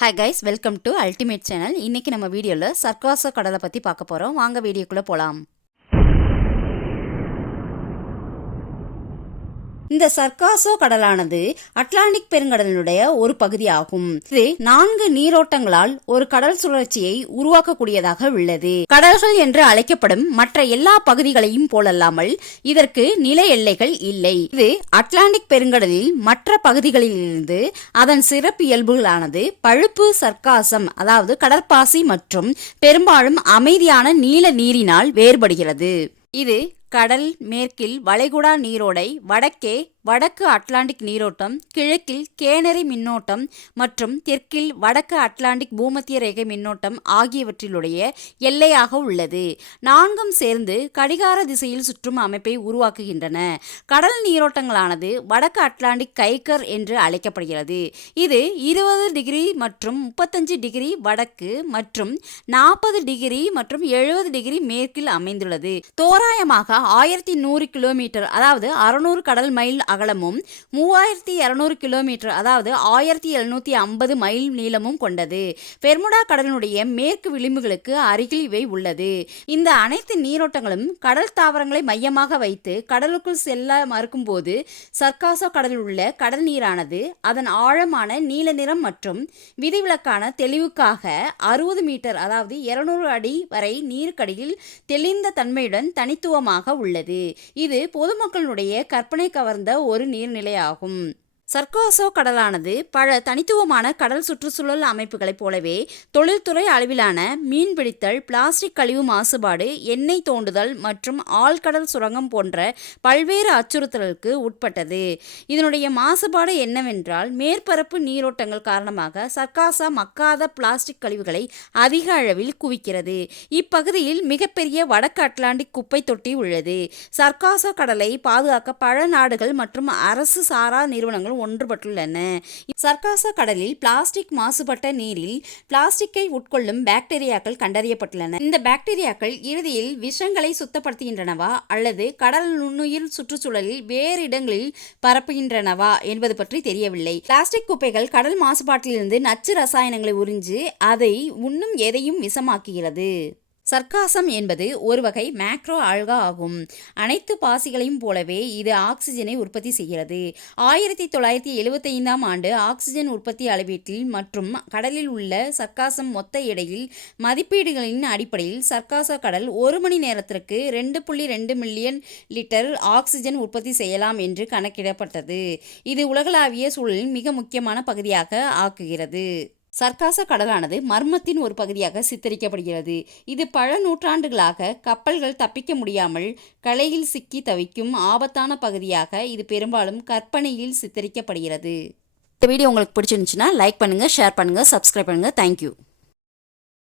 Hi guys, welcome to ultimate channel. இன்றைக்கி நம்ம வீடியோவில் சர்க்காசோ கடலை பற்றி பார்க்க போகிறோம். வாங்க வீடியோக்குள்ளே போகலாம். இந்த சர்க்காசோ கடலானது அட்லாண்டிக் பெருங்கடலினுடைய ஒரு பகுதியாகும். இது 4 நீரோட்டங்களால் ஒரு கடல் சுழற்சியை உருவாக்கக்கூடியதாக உள்ளது. கடல்கள் என்று அழைக்கப்படும் மற்ற எல்லா பகுதிகளையும் போலல்லாமல் இதற்கு நில எல்லைகள் இல்லை. இது அட்லாண்டிக் பெருங்கடலில் மற்ற பகுதிகளிலிருந்து அதன் சிறப்பு இயல்புகளானது பழுப்பு சர்க்காசம், அதாவது கடற்பாசி மற்றும் பெரும்பாலும் அமைதியான நீல நீரினால் வேறுபடுகிறது. இது கடல் மேற்கில் வளைகுடா நீரோடை, வடக்கே வடக்கு அட்லாண்டிக் நீரோட்டம், கிழக்கில் கேனரி மின்னோட்டம் மற்றும் தெற்கில் வடக்கு அட்லாண்டிக் பூமத்திய ரேகை மின்னோட்டம் ஆகியவற்றிலுடைய எல்லையாக உள்ளது. 4ம் சேர்ந்து கடிகார திசையில் சுற்றும் அமைப்பை உருவாக்குகின்றன. கடல் நீரோட்டங்களானது வடக்கு அட்லாண்டிக் கைக்கர் என்று அழைக்கப்படுகிறது. இது 20 டிகிரி மற்றும் 35 டிகிரி வடக்கு மற்றும் 40 டிகிரி மற்றும் 70 டிகிரி மேற்கில் அமைந்துள்ளது. தோராயமாக 1100 கிலோமீட்டர், அதாவது 600 கடல் மைல் அகலமும் 3200 கிலோமீட்டர், அதாவது 1750 மைல் நீளமும் கொண்டது. பெர்முடா கடலினுடைய மேற்கு விளிம்புகளுக்கு அருகில் இவை உள்ளது. இந்த அனைத்து நீரோட்டங்களும் கடல் தாவரங்களை மையமாக வைத்து கடலுக்குள் செல்ல மறுக்கும் போது சர்க்காசோ கடலில் உள்ள கடல் நீரானது அதன் ஆழமான நீல நிறம் மற்றும் விதிவிலக்கான தெளிவுக்காக 60 மீட்டர், அதாவது 200 அடி வரை நீருக்கடியில் தெளிந்த தன்மையுடன் தனித்துவமாக உள்ளது. இது பொதுமக்களுடைய கற்பனை கவர்ந்த ஒரு நீர்நிலையாகும். சர்க்காசோ கடலானது பல தனித்துவமான கடல் சுற்றுச்சூழல் அமைப்புகளைப் போலவே தொழில்துறை அளவிலான மீன்பிடித்தல், பிளாஸ்டிக் கழிவு மாசுபாடு, எண்ணெய் தோண்டுதல் மற்றும் ஆழ்கடல் சுரங்கம் போன்ற பல்வேறு அச்சுறுத்தலுக்கு உட்பட்டது. இதனுடைய மாசுபாடு என்னவென்றால், மேற்பரப்பு நீரோட்டங்கள் காரணமாக சர்க்காசா மக்காத பிளாஸ்டிக் கழிவுகளை அதிக அளவில் குவிக்கிறது. இப்பகுதியில் மிகப்பெரிய வடக்கு அட்லாண்டிக் குப்பை தொட்டி உள்ளது. சர்க்காசோ கடலை பாதுகாக்க பல நாடுகள் மற்றும் அரசு சாரா நிறுவனங்கள் ஒன்றுபட்டுள்ளன. சர்க்காசோ கடலில் பிளாஸ்டிக் மாசுபட்ட நீரில் பிளாஸ்டிக்கை உட்கொள்ளும் பாக்டீரியாக்கள் கண்டறியப்பட்டுள்ளன. இந்த பாக்டீரியாக்கள் இறுதியில் விஷங்களை சுத்தப்படுத்துகின்றனவா அல்லது கடல் நுண்ணுயிர் சுற்றுச்சூழலில் வேறு இடங்களில் பரப்புகின்றனவா என்பது பற்றி தெரியவில்லை. பிளாஸ்டிக் குப்பைகள் கடல் மாசுபாட்டிலிருந்து நச்சு ரசாயனங்களை உறிஞ்சு அதை உண்ணும் எதையும் விஷமாக்குகிறது. சர்க்காசம் என்பது ஒரு வகை மேக்ரோ ஆல்கா ஆகும். அனைத்து பாசிகளையும் போலவே இது ஆக்சிஜனை உற்பத்தி செய்கிறது. 1975ஆம் ஆண்டு ஆக்சிஜன் உற்பத்தி அளவீட்டில் மற்றும் கடலில் உள்ள சர்க்காசம் மொத்த எடையில் மதிப்பீடுகளின் அடிப்படையில் சர்க்காசோ கடல் 1 மணி நேரத்திற்கு 2.2 மில்லியன் லிட்டர் ஆக்சிஜன் உற்பத்தி செய்யலாம் என்று கணக்கிடப்பட்டது. இது உலகளாவிய சூழலில் மிக முக்கியமான பகுதியாக ஆக்குகிறது. சர்க்காசோ கடலானது மர்மத்தின் ஒரு பகுதியாக சித்தரிக்கப்படுகிறது. இது பல நூற்றாண்டுகளாக கப்பல்கள் தப்பிக்க முடியாமல் கலையில் சிக்கி தவிக்கும் ஆபத்தான பகுதியாக இது பெரும்பாலும் கற்பனையில் சித்தரிக்கப்படுகிறது. இந்த வீடியோ உங்களுக்கு பிடிச்சிருந்துச்சுன்னா லைக் பண்ணுங்கள், ஷேர் பண்ணுங்கள், சப்ஸ்கிரைப் பண்ணுங்கள். தேங்க்யூ.